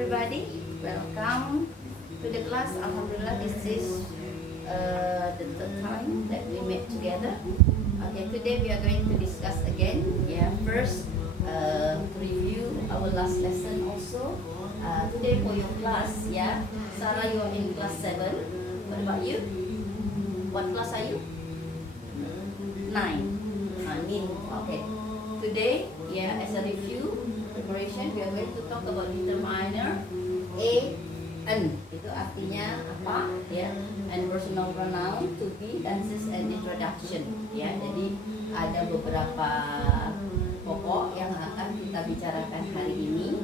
everybody, welcome to the class. Alhamdulillah, this is the third time that we met together. Okay, today we are going to discuss again. First, to review our last lesson also. Today for your class, Sarah, you are in class 7. What about you? What class are you? 9. Okay. Today, as a review preparation, we are going to talk about determiner a, an. Itu artinya apa? And personal pronoun, to be, tenses, and introduction. Jadi ada beberapa pokok yang akan kita bicarakan hari ini.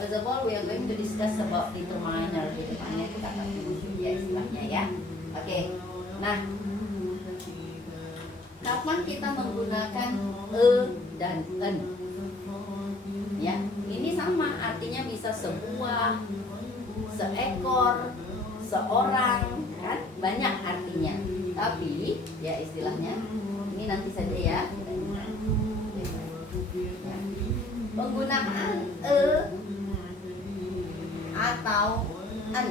First of all, we are going to discuss about determiner. Determiner itu kata kunci istilahnya Oke. Nah, kapan kita menggunakan e dan en? Ini sama, artinya bisa sebuah, seekor, seorang, kan? Banyak artinya. Tapi istilahnya ini nanti saja Penggunaan e atau en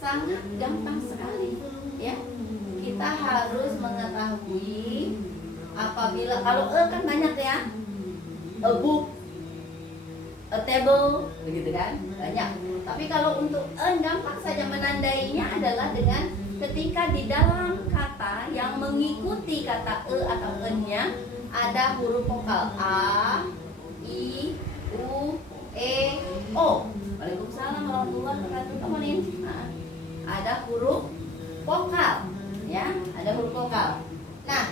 sangat gampang sekali. Kita harus mengetahui apabila kalau kan banyak a book, a table, begitu kan, banyak. Tapi kalau untuk en gampang saja menandainya adalah dengan ketika di dalam kata yang mengikuti kata e atau en-nya ada huruf vokal a, i, u, e, o. Waalaikumsalam warahmatullahi wabarakatuh. Ada huruf vokal, ada huruf vokal. Nah,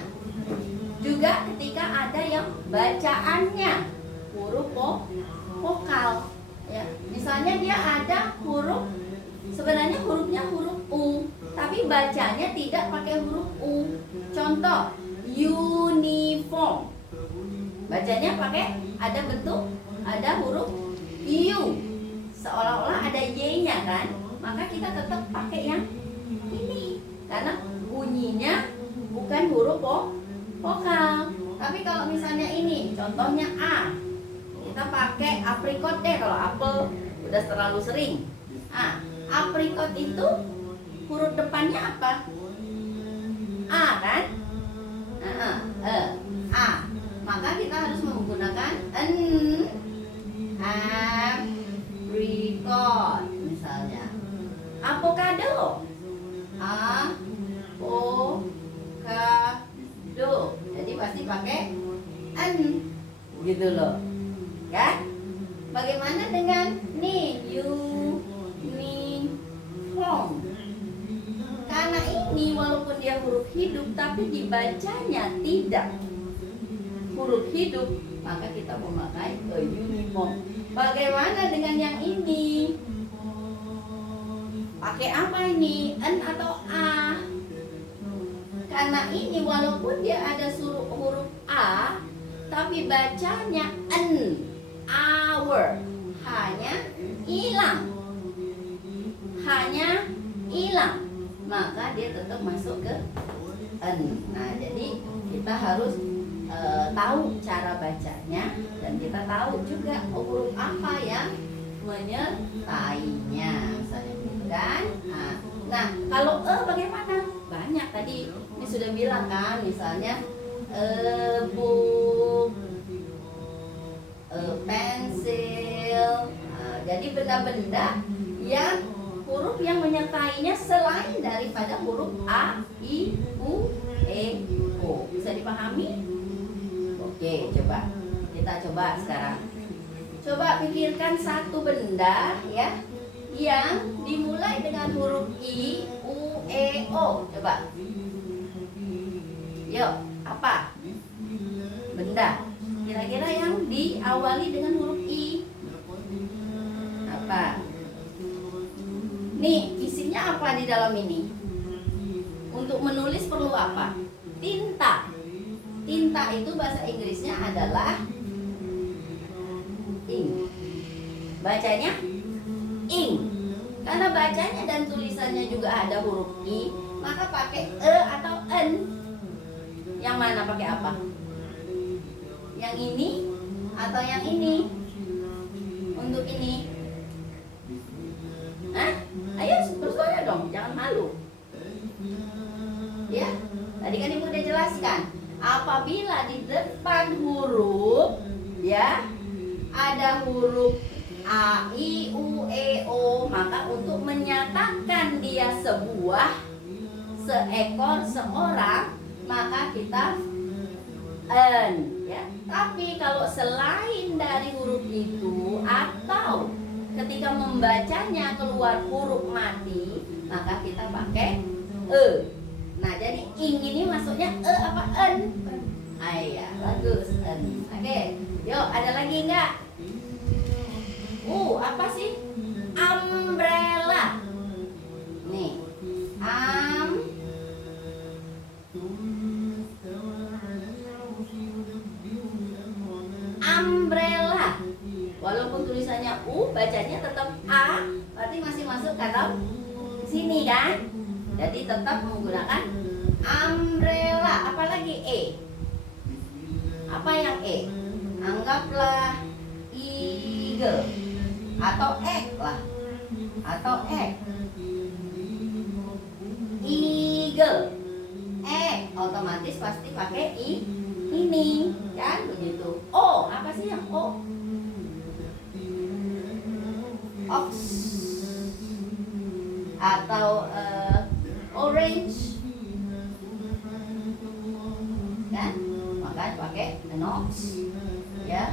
juga ketika ada yang bacaannya huruf vokal, misalnya dia ada huruf, sebenarnya hurufnya huruf u, tapi bacanya tidak pakai huruf u. Contoh, uniform, bacanya pakai ada bentuk, ada huruf u, seolah-olah ada y-nya kan, maka kita tetap pakai yang ini karena bunyinya bukan huruf vokal. Tapi kalau misalnya ini, contohnya A, kita pakai apricot deh. Kalau apel udah terlalu sering. Apricot itu huruf depannya apa? A kan? A. Maka kita harus menggunakan en, apricot misalnya. Avocado, avocado. Jadi pasti pakai en, gitu loh, kan? Bagaimana dengan nih uniform? Karena ini walaupun dia huruf hidup tapi dibacanya tidak huruf hidup, maka kita memakai uniform. Bagaimana dengan yang ini? Pakai apa ini? En atau a? Karena ini walaupun dia ada huruf a, tapi bacanya en, our, hanya hilang, maka dia tetap masuk ke en. Nah, jadi kita harus tahu cara bacanya dan kita tahu juga huruf apa yang menyertainya, misalnya begitu kan. Nah, kalau bagaimana? Banyak tadi ini sudah bilang kan, misalnya book, pensil. Jadi benda-benda yang huruf yang menyertainya selain daripada huruf a, i, u, e, o. Bisa dipahami? Oke, kita coba sekarang. Coba pikirkan satu benda yang dimulai dengan huruf I, U, E, O. Coba. Yuk, apa? Benda. Kira-kira yang diawali dengan huruf I. Apa? Nih, isinya apa di dalam ini? Untuk menulis perlu apa? Tinta. Tinta itu bahasa Inggrisnya adalah ink. Bacanya ink. Karena bacanya dan tulisannya juga ada huruf I, maka pakai e atau en. Yang mana pakai apa? Yang ini Atau yang ini? Untuk ini? Hah? Ayo bersuara dong, jangan malu. Ya, tadi kan ibu udah jelaskan. Apabila di depan huruf, ya, ada huruf A, I, U, E, O, maka untuk menyatakan dia seekor, seorang, maka kita en, ya. Tapi kalau selain dari huruf itu atau ketika membacanya keluar huruf mati, maka kita pakai e. Nah, jadi ing ini masuknya e apa en? Iya, bagus, en. Oke, yuk ada lagi enggak? Apa sih? Umbrella. Nih, umbrella. Walaupun tulisannya U, bacanya tetap A, berarti masih masuk ke dalam sini kan? Jadi tetap menggunakan umbrella. Apalagi E? Apa yang E? Anggaplah eagle atau egg lah, atau egg. Eagle, egg, otomatis pasti pakai ini kan begitu. O, apa sih yang O? Ox atau orange kan, maka pakai an ox, ya,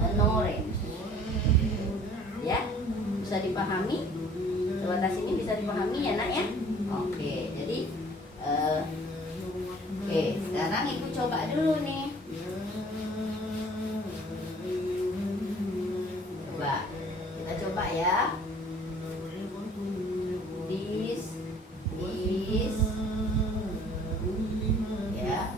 an orange, ya, bisa dipahami. Sebatas ini bisa dipahami ya nak ya. Oke, jadi oke, sekarang ibu coba dulu nih. Kita coba ya. This is, ya.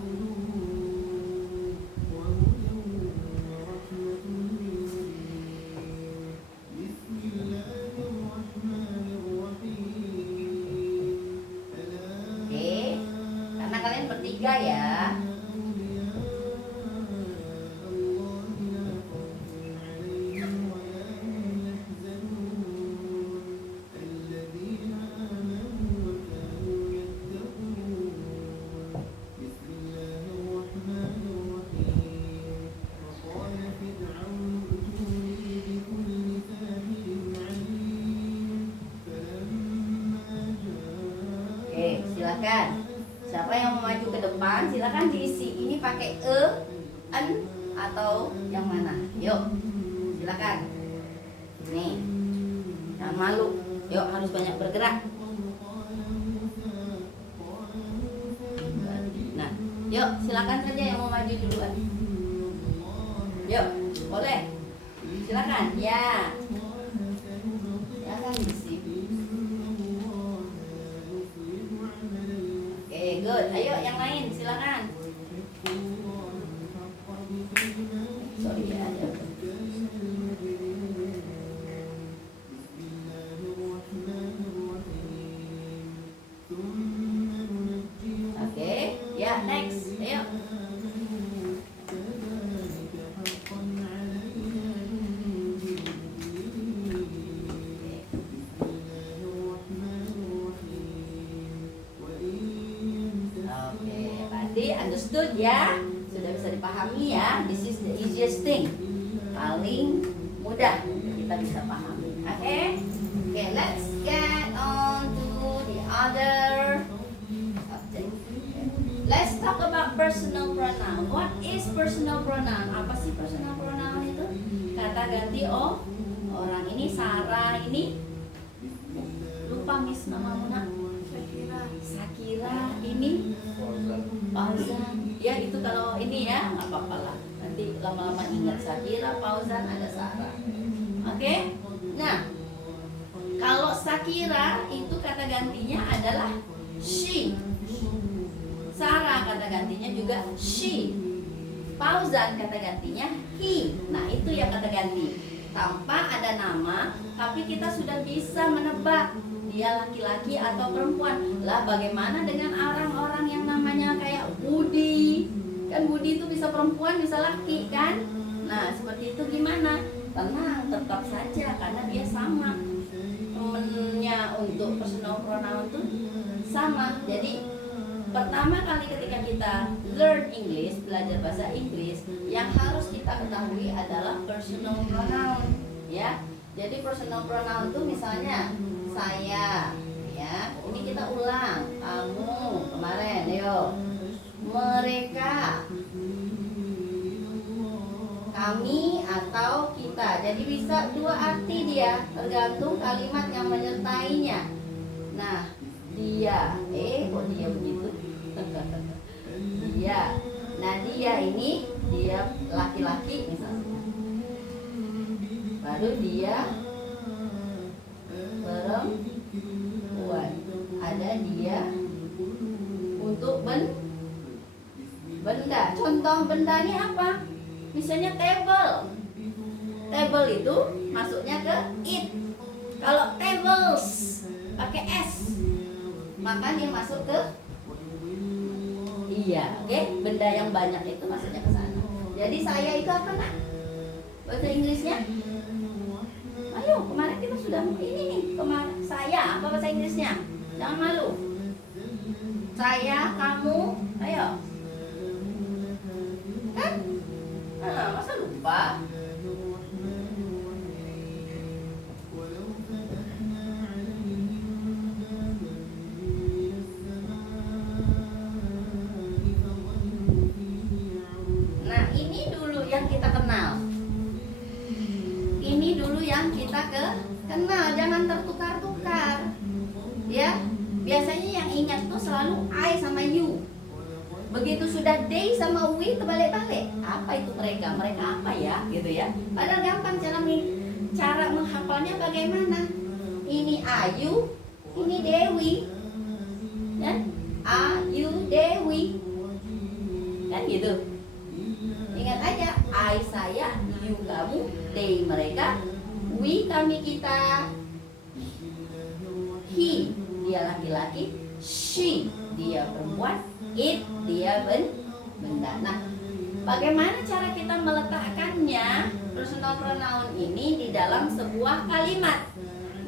Oke, karena kalian bertiga ya. Silakan. Siapa yang mau maju ke depan, silakan diisi. Ini pakai e, en, atau yang mana? Yuk, silakan. Nih, jangan malu. Yuk, harus banyak bergerak. Nah, yuk, silakan saja yang mau maju duluan. Yuk, boleh. Silakan. Ya. Silakan diisi. Good. Ayo yang lain silakan. Sorry ya. Oke, ya next. Ayo. Understood ya? Sudah bisa dipahami ya? This is the easiest thing. Paling mudah kita bisa pahami. Oke? Okay, let's get on to the other subject. Let's talk about personal pronoun. What is personal pronoun? Apa sih personal pronoun itu? Kata ganti orang. Ini Sarah, ini lupa Miss namamu nak. Sakira, ini Fauzan. Ya itu kalau ini ya nggak apa-apa lah. Nanti lama-lama ingat Sakira, Fauzan, ada Sarah. Oke? Nah, kalau Sakira itu kata gantinya adalah she. Sarah kata gantinya juga she. Fauzan kata gantinya he. Nah itu ya kata ganti. Tanpa ada nama, tapi kita sudah bisa menebak dia laki-laki atau perempuan. Lah bagaimana dengan orang-orang yang namanya kayak Budi? Kan Budi itu bisa perempuan, bisa laki kan? Nah, seperti itu gimana? Tenang, tetap saja karena dia sama. Temennya untuk personal pronoun tuh sama. Jadi pertama kali ketika kita learn English, belajar bahasa Inggris, yang harus kita ketahui adalah personal pronoun, ya. Jadi personal pronoun itu misalnya saya, ya. Ini kita ulang. Kamu kemarin, yo. Mereka, kami atau kita. Jadi bisa dua arti dia, tergantung kalimat yang menyertainya. Nah, dia, kok dia begitu? Dia. Nah, dia ini dia laki-laki misalnya. Baru dia perempuan. Ada dia untuk benda. Contoh benda ini apa? Misalnya table. Table itu masuknya ke it. Kalau tables pakai s, maka dia masuk ke iya, oke? Benda yang banyak itu masuknya ke sana. Jadi saya itu apa, Nak? Bahasa Inggrisnya? Ayo, kemarin kita sudah ini nih. Kemarin saya apa bahasa Inggrisnya? Jangan malu. Saya, kamu, ayo. Kan? Masa lupa? Nah, ini dulu yang kita kenal. Ini dulu yang kita kenal, jangan tertukar-tukar. Ya, biasanya yang ingat tuh selalu I sama you. Begitu sudah they sama we terbalik-balik. Apa itu mereka? Mereka apa ya? Gitu ya. Padahal gampang cara menghafalnya bagaimana? Ini Ayu, ini Dewi. Ya? Ayu, Dewi. Kan gitu. Ingat aja, I saya, you kamu, they mereka, we kami kita, he dia laki-laki, she dia perempuan, it dia benda. Nah, bagaimana cara kita meletakkannya personal pronoun ini di dalam sebuah kalimat?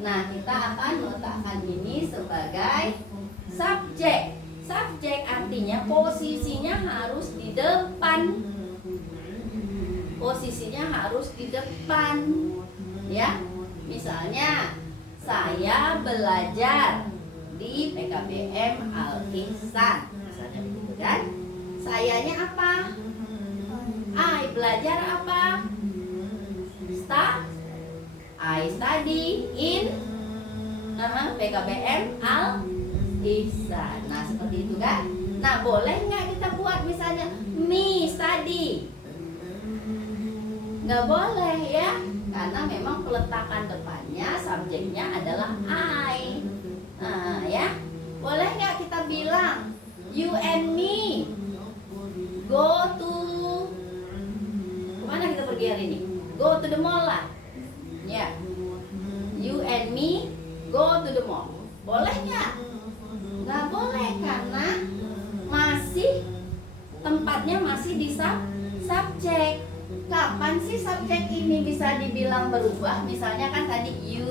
Nah, kita akan meletakkan ini sebagai subjek. Subjek artinya posisinya harus di depan. Posisinya harus di depan. Ya. Misalnya, saya belajar di PKBM Al-Ihsan. Misalnya begitu kan? Sayanya apa? I belajar apa? I study in PKBM Al-Ihsan. Nah, seperti itu kan? Nah, boleh nggak kita buat misalnya me study? Nggak boleh ya, karena memang peletakan depannya subjeknya adalah I. Nah, ya, boleh nggak kita bilang you and me go to, kemana kita pergi hari ini? Go to the mall lah. Ya, you and me go to the mall. Boleh nggak? Nggak boleh karena masih tempatnya masih di subjek. Kapan sih subjek ini bisa dibilang berubah? Misalnya kan tadi you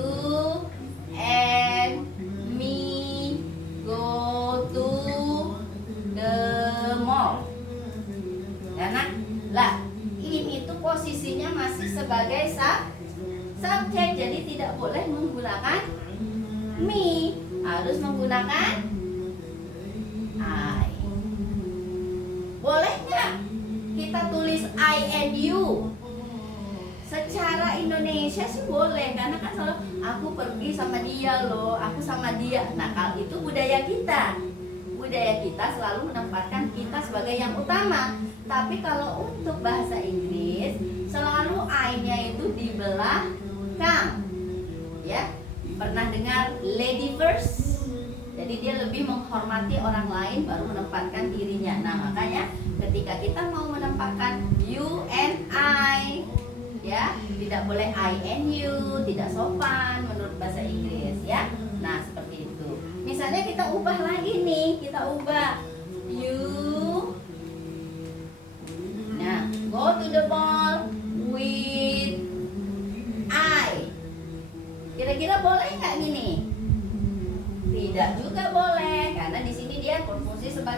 and me go to the mall. Karena lah ini tuh posisinya masih sebagai subjek, jadi tidak boleh menggunakan me, harus menggunakan I. Boleh nggak kita tulis I and you? Secara Indonesia sih boleh, karena kan selalu aku pergi sama dia loh, aku sama dia. Nah, kalau itu budaya kita. Budaya kita selalu menempatkan kita sebagai yang utama. Tapi kalau untuk bahasa Inggris, selalu I-nya itu di belakang. Ya, pernah dengar lady first? Jadi dia lebih menghormati orang lain baru menempatkan dirinya. Nah, makanya ketika kita mau menempatkan you and I, ya, tidak boleh I and you, tidak sopan menurut bahasa Inggris, ya. Nah, seperti itu. Misalnya kita ubah lagi nih, kita ubah you. Nah, go to the mall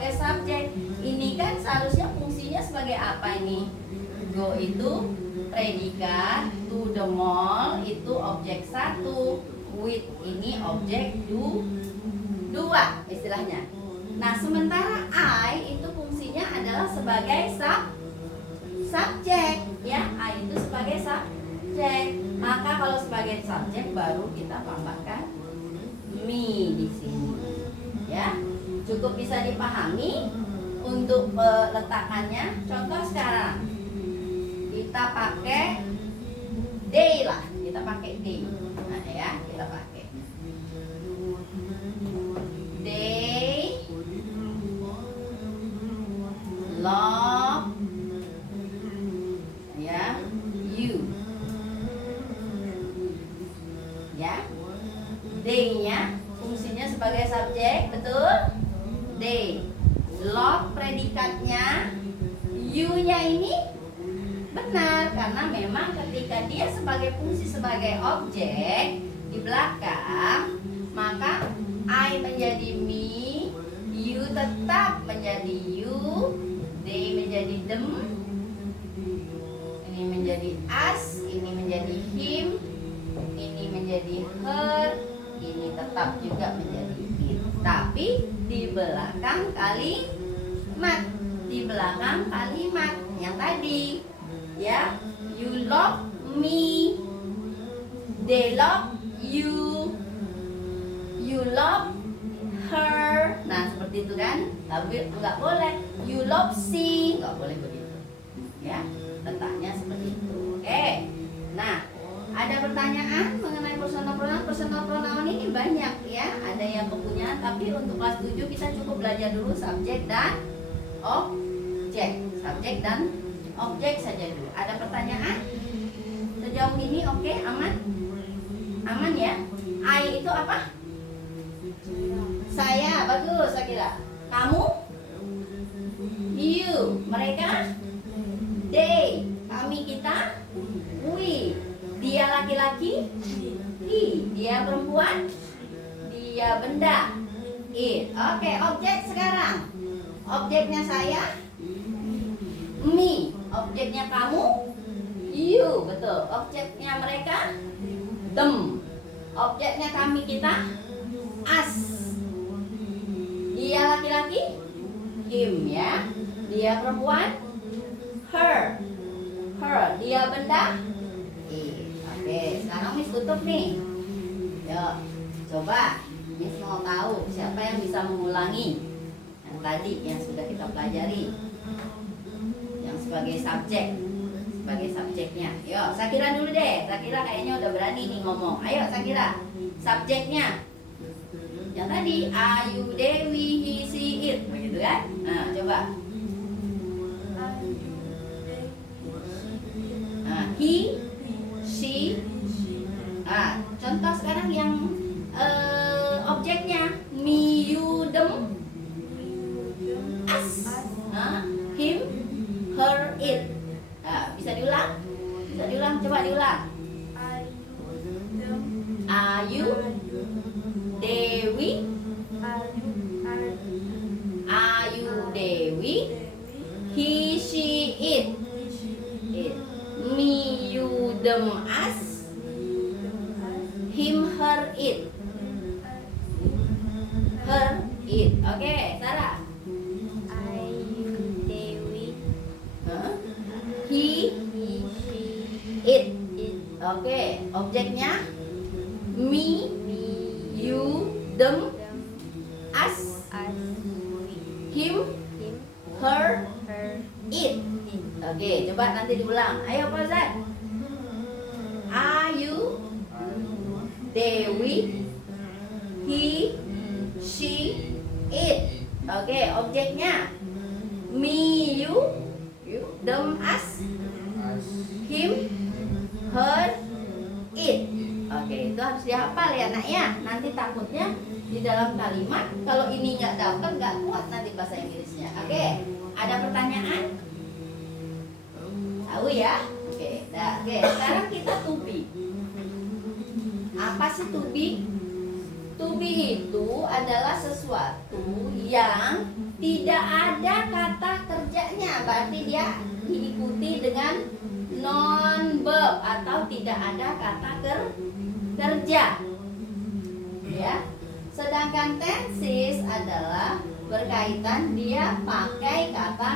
sebagai subjek. Ini kan seharusnya fungsinya sebagai apa ini? Go itu predikat, to the mall itu objek 1, with ini objek 2 istilahnya. Nah, sementara I itu fungsinya adalah sebagai subjek ya. I itu sebagai subjek. Maka kalau sebagai subjek baru kita tambahkan me di sini. Ya. Cukup bisa dipahami untuk peletakannya. Contoh sekarang kita pakai day lah, kita pakai day. Nah ya, kita pakai day love ya you ya. Day-nya fungsinya sebagai subjek, betul? Day. Love predikatnya, you-nya ini benar karena memang ketika dia sebagai fungsi sebagai objek di belakang, maka I menjadi me, you tetap menjadi you, they menjadi them, ini menjadi us, ini menjadi him, ini menjadi her, ini tetap juga menjadi it. Tapi di belakang kalimat, yang tadi ya, you love me, they love you, you love her. Nah seperti itu kan. Tapi nggak boleh you love she, nggak boleh begitu ya, letaknya seperti itu. Oke. Nah, ada pertanyaan mengenai personal pronoun? Personal pronoun ini banyak ya, ada yang kepunyaan, tapi untuk kelas 7 kita cukup belajar dulu subjek dan objek. Subjek dan objek saja dulu. Ada pertanyaan? Sejauh ini oke, aman? Aman ya? I itu apa? Saya, bagus Akira. Kamu? You, mereka? They, kami, kita? We. Dia laki-laki? He. Dia perempuan? Dia benda? It. Oke, objek sekarang. Objeknya saya? Me. Objeknya kamu? You. Betul. Objeknya mereka? Them. Objeknya kami, kita? Us. Dia laki-laki? Him ya. Dia perempuan? Her. Her. Dia benda? Oke, sekarang Miss tutup nih. Yuk, coba Miss mau tahu siapa yang bisa mengulangi yang tadi yang sudah kita pelajari, yang sebagai subjeknya. Yuk, Sakira dulu deh. Sakira kayaknya udah berani nih ngomong. Ayo Sakira, subjeknya yang tadi ayu, dewi, he, she, it, begitu kan? Nah, coba. Nah, he, she. Nah, contoh sekarang yang objeknya me, you, them, us. Nah, him, her, it. Nah, bisa diulang? Bisa diulang, coba diulang. Ayu, Dewi, Ayu, Dewi, he, she, it. Me, you, them, us, him, her, it. Her, it. Oke, Sarah. Dewi, He, it. Oke, objeknya me, you, them, us, him, her, it. Oke, coba nanti diulang. Ayo Fauzan. Ayu, Dewi, he, she, it. Oke, objeknya me, you, them, us, him, her, it. Oke, itu harus dihafal ya nak ya. Nanti takutnya di dalam kalimat kalau ini nggak dapat, nggak kuat nanti bahasa Inggrisnya. Oke, ada pertanyaan? Tahu ya? Oke, nah, oke. Sekarang kita to be. Apa sih to be? To be itu adalah sesuatu yang tidak ada kata kerjanya, berarti dia diikuti dengan non verb atau tidak ada kata kerja. Ya. Sedangkan tenses adalah berkaitan dia pakai kata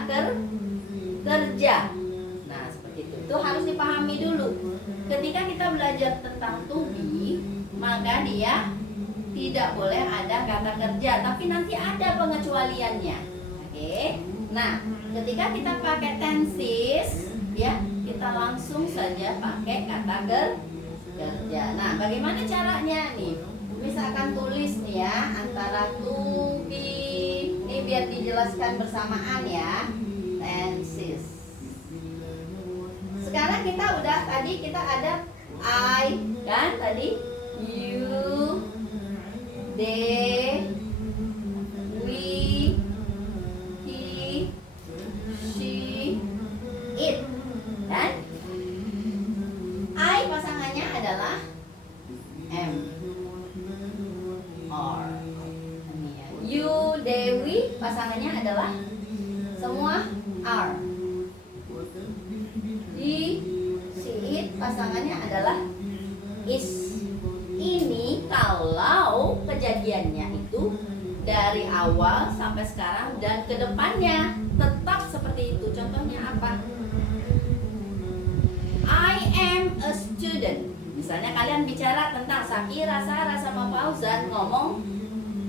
kerja. Nah, seperti itu. Itu harus dipahami dulu. Ketika kita belajar tentang to be, maka dia tidak boleh ada kata kerja, tapi nanti ada pengecualiannya. Oke. Nah, ketika kita pakai tenses, ya, kita langsung saja pakai kata kerja. Nah, bagaimana caranya nih? Misalkan tulis nih ya, antara to be, ini biar dijelaskan bersamaan ya. Tenses. Sekarang kita udah, tadi kita ada I kan, tadi you, they, we, he, she, it, kan? I pasangannya adalah am, or. You, they, we pasangannya adalah semua are. He, she, it pasangannya adalah is. Ini kalau kejadiannya itu dari awal sampai sekarang dan kedepannya tetap seperti itu. Contohnya apa? I am a student. Misalnya kalian bicara tentang Shakira, Sarah sama Fauzan, ngomong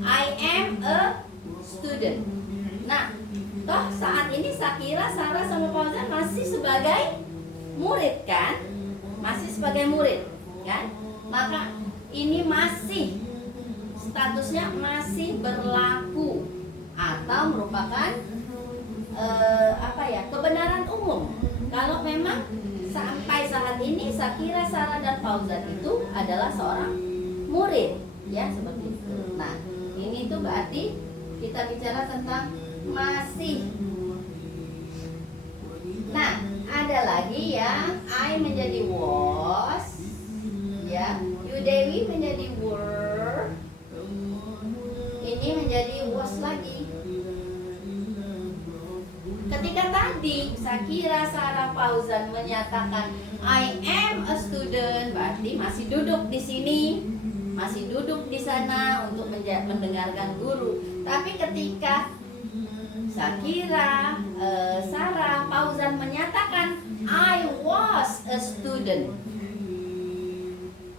I am a student. Nah, toh saat ini Shakira, Sarah sama Fauzan masih sebagai murid kan? Masih sebagai murid kan? Maka ini masih statusnya masih berlaku atau merupakan kebenaran umum. Kalau memang sampai saat ini Shakira, Sarah dan Fauzan itu adalah seorang murid, ya seperti itu. Nah, ini tuh berarti kita bicara tentang masih. Nah, ada lagi yang I menjadi was, ya. You, Dewi menjadi were. Ini menjadi was lagi. Ketika tadi Shakira, Sarah, Fauzan menyatakan I am a student, berarti masih duduk di sini, masih duduk di sana untuk mendengarkan guru. Tapi ketika Shakira, Sarah, Fauzan menyatakan I was a student,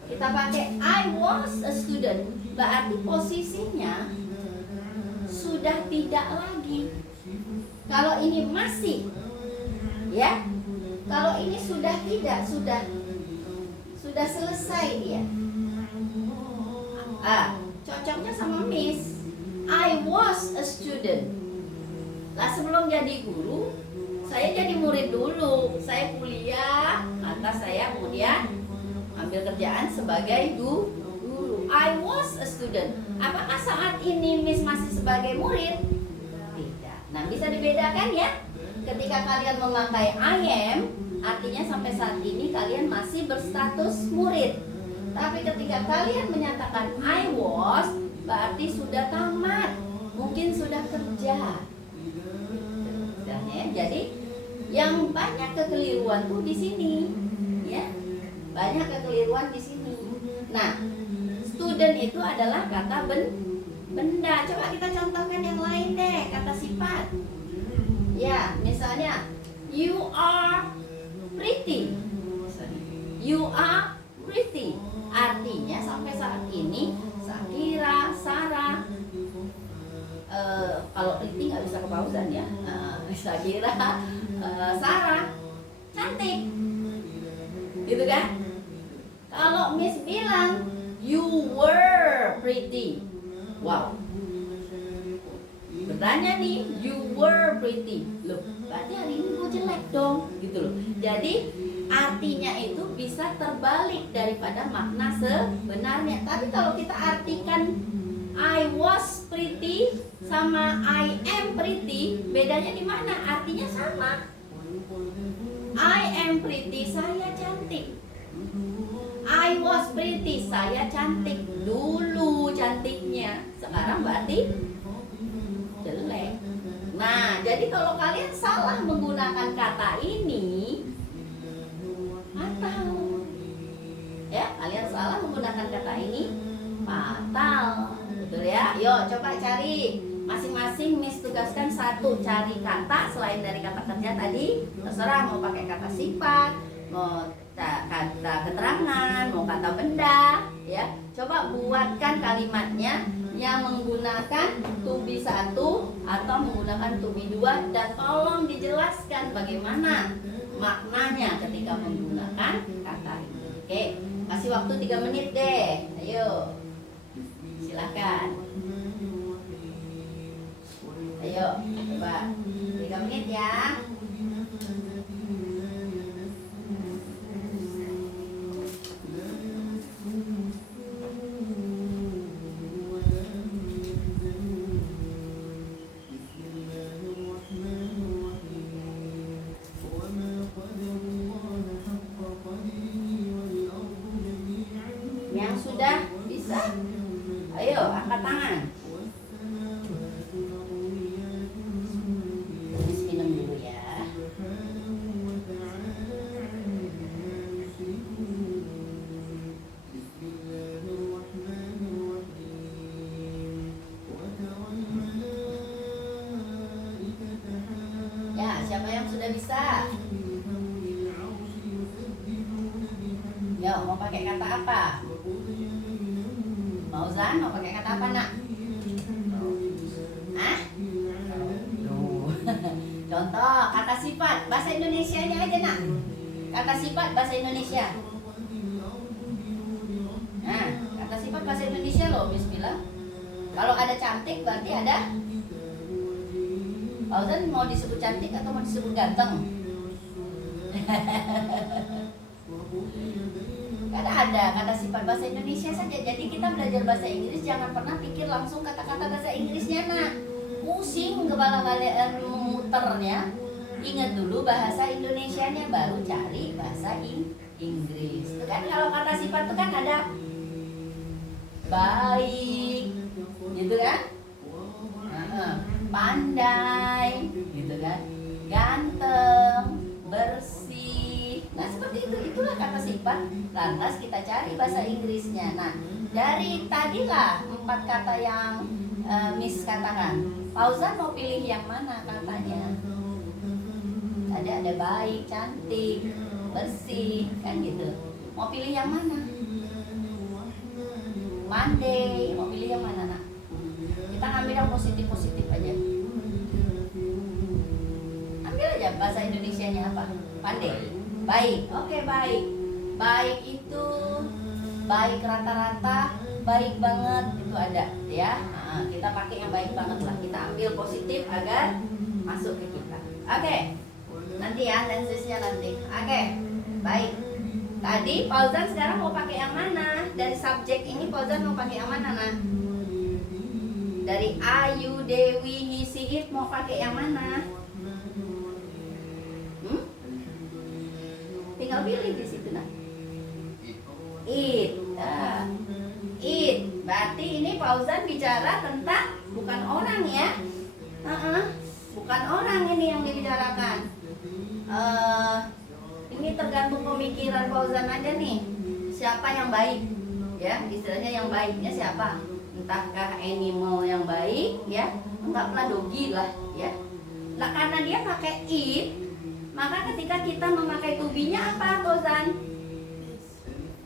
kita pakai I was a student, berarti posisinya sudah tidak lagi. Kalau ini masih, ya. Kalau ini sudah tidak, sudah selesai dia. Cocoknya sama Miss. I was a student. Lah sebelum jadi guru, saya jadi murid dulu. Saya kuliah, lantas saya kemudian ambil kerjaan sebagai guru. I was a student. Apakah saat ini Miss masih sebagai murid? Tidak. Nah, bisa dibedakan ya. Ketika kalian memakai I am, artinya sampai saat ini kalian masih berstatus murid. Tapi ketika kalian menyatakan I was, berarti sudah tamat, mungkin sudah kerja. Jadi yang banyak kekeliruan tuh di sini, ya. Banyak kekeliruan di sini. Nah, student itu adalah kata benda. Coba kita contohkan yang lain deh, kata sifat. Ya, misalnya you are pretty. You are pretty. Artinya sampai saat ini Shakira, Sarah, kalau pretty nggak bisa ke Fauzan ya. Shakira, Sarah cantik, gitu kan? Kalau Miss bilang you were pretty, wow. Bertanya nih, you were pretty, loh, berarti hari ini gue jelek dong, gitu loh. Jadi artinya itu bisa terbalik daripada makna sebenarnya. Tapi kalau kita artikan I was pretty sama I am pretty, bedanya di mana? Artinya sama. I am pretty, saya cantik. I was pretty, saya cantik dulu cantiknya. Sekarang berarti jelek. Jadi kalau kalian salah menggunakan kata ini, fatal. Ya, kalian salah menggunakan kata ini, fatal. Betul ya? Yuk coba cari. Masing-masing Miss tugaskan satu, cari kata selain dari kata kerja tadi. Terserah mau pakai kata sifat, mau kata keterangan, mau kata benda, ya. Coba buatkan kalimatnya yang menggunakan to be 1 atau menggunakan to be 2, dan tolong dijelaskan bagaimana maknanya ketika menggunakan kata ini. Oke, kasih waktu 3 menit deh. Ayo. Silakan. Ayo, coba 3 menit ya. Yang sudah bisa, ayo angkat tangan. Minum dulu ya. Ya, siapa yang sudah bisa? Ya, mau pakai kata apa? Fauzan mau pakai kata apa nak? Hah? Contoh kata sifat bahasa Indonesianya aja nak. Kata sifat bahasa Indonesia. Nah, kata sifat bahasa Indonesia loh, bismillah. Kalau ada cantik berarti ada. Fauzan mau disebut cantik atau mau disebut ganteng? Karena ada kata sifat bahasa Indonesia saja. Jadi kita belajar bahasa Inggris jangan pernah pikir langsung kata-kata bahasa Inggrisnya nak. Pusing kepala kalian memuternya. Ingat dulu bahasa Indonesianya, baru cari bahasa Inggris. Itu kan kalau kata sifat itu kan ada baik, gitu kan? Pandai, gitu kan? Ganteng, bersih. Nah seperti itu, itulah kata sifat. Lantas kita cari bahasa Inggrisnya. Nah dari tadilah 4 kata yang Miss katakan, Fauzan mau pilih yang mana katanya? Tadi ada baik, cantik, bersih, kan gitu. Mau pilih yang mana? Pandai, mau pilih yang mana nak? Kita ngambil yang positif-positif aja. Ambil aja bahasa Indonesianya apa? Pandai. Baik, oke baik. Baik itu baik rata-rata, baik banget itu ada ya. Nah, kita pakai yang baik banget lah. Kita ambil positif agar masuk ke kita. Oke. Nanti ya tensesnya nanti. Oke. Baik. Tadi Fauzan sekarang mau pakai yang mana? Dari subjek ini Fauzan mau pakai yang mana nah? Dari Ayu, Dewi, he, she, it mau pakai yang mana? Tinggal pilih di situ nah. It. It. Berarti ini Fauzan bicara tentang bukan orang ya. Bukan orang ini yang dibicarakan. Ini tergantung pemikiran Fauzan aja nih. Siapa yang baik? Ya, istilahnya yang baiknya siapa? Entahkah animal yang baik ya? Anggaplah doggy lah ya. Nah, karena dia pakai it, maka ketika kita memakai to be-nya apa Fauzan?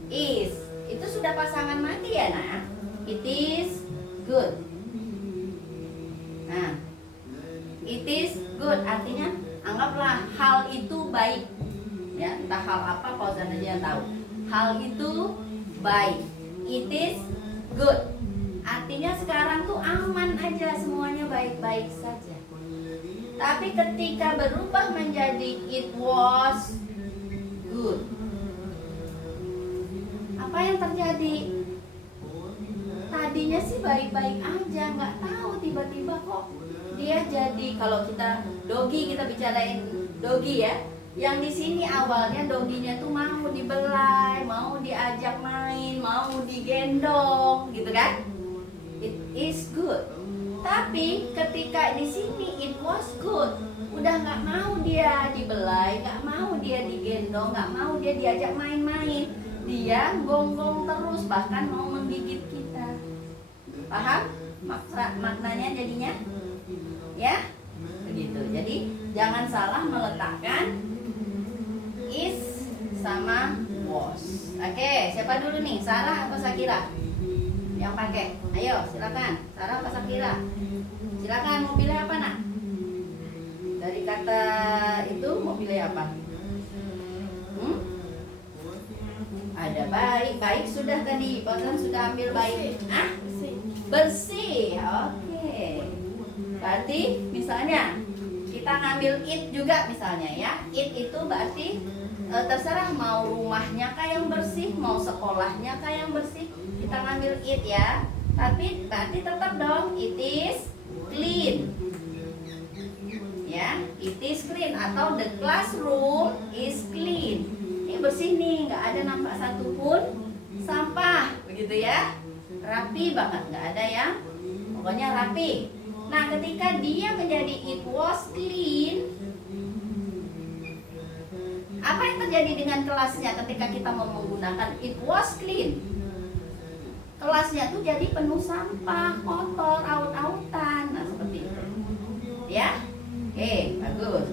Is. Itu sudah pasangan mati ya nah. It is good. Nah, it is good artinya anggaplah hal itu baik. Ya, entah hal apa Fauzan aja yang tahu. Hal itu baik. It is good. Artinya sekarang tuh aman aja, semuanya baik-baik saja. Tapi ketika berubah menjadi it was good, apa yang terjadi? Tadinya sih baik-baik aja, nggak tahu tiba-tiba kok dia jadi, kalau kita doggy, kita bicarain doggy ya. Yang di sini awalnya dogginya tuh mau dibelai, mau diajak main, mau digendong, gitu kan? It is good. Tapi ketika di sini it was good, udah nggak mau dia dibelai, nggak mau dia digendong, nggak mau dia diajak main-main. Dia gonggong terus, bahkan mau menggigit kita. Paham maknanya jadinya? Ya, begitu. Jadi jangan salah meletakkan is sama was. Oke, siapa dulu nih? Sarah atau Sakira? Yang pakai. Ayo, silakan. Sarah atau Sakira? Silakan, mau pilih apa, Nak? Dari kata itu mau pilih apa? Ada baik, baik sudah tadi. Pausan sudah ambil baik. Ah? Bersih. Oke. Berarti misalnya kita ngambil it juga misalnya ya. It itu berarti terserah mau rumahnya kah yang bersih, mau sekolahnya kah yang bersih, kita ngambil it ya. Tapi berarti tetap dong it is clean. Ya, it is clean atau the classroom is clean. Ini bersih nih, nggak ada nampak satupun sampah, begitu ya. Rapi banget, nggak ada yang pokoknya rapi. Nah, ketika dia menjadi it was clean, apa yang terjadi dengan kelasnya ketika kita mau menggunakan it was clean? Kelasnya tuh jadi penuh sampah, kotor, aut-autan. Nah, seperti itu. Ya? Oke, bagus.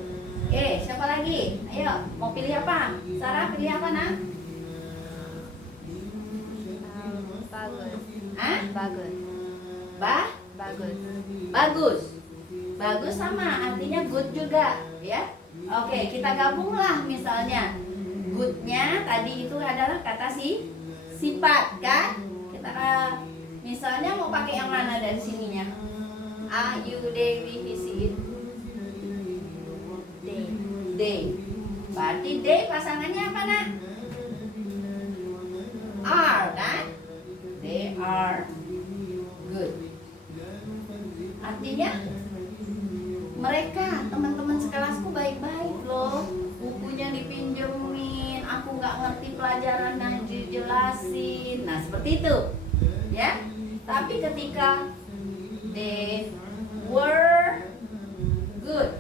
Oke, siapa lagi? Ayo, mau pilih apa? Sarah pilih apa, Nak? Bagus. Hah? Bagus. Bagus. Bagus. Bagus sama artinya good juga, ya. Oke, kita gabunglah misalnya goodnya tadi itu adalah kata sifat kan? Kita misalnya mau pakai yang mana dari sininya? A, you, they, we, he, she, it. They. Berarti they pasangannya apa, Nak? Are kan? They are good. Artinya mereka teman-teman sekelasku baik-baik loh. Bukunya dipinjemin, aku nggak ngerti pelajaran yang dijelasin. Nah, seperti itu. Ya. Tapi ketika they were good,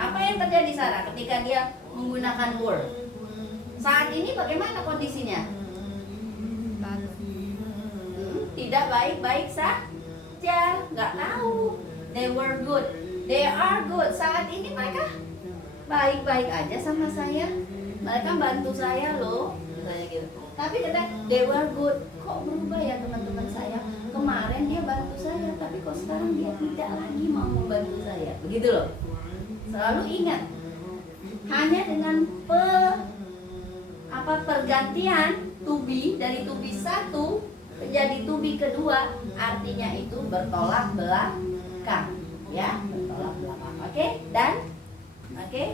apa yang terjadi Sarah ketika dia menggunakan were? Saat ini bagaimana kondisinya? Bagus. Tidak baik-baik saja, nggak tahu. They were good, they are good. Saat ini mereka baik-baik aja sama saya. Mereka bantu saya loh, misalnya gitu. Tapi kata they were good. Kok berubah ya teman-teman saya? Kemarin dia bantu saya, tapi kok sekarang dia tidak lagi mau membantu saya. Begitu loh. Selalu ingat, hanya dengan pergantian to be dari to be satu menjadi to be kedua, artinya itu bertolak belakang, ya, bertolak belakang. Oke, dan oke.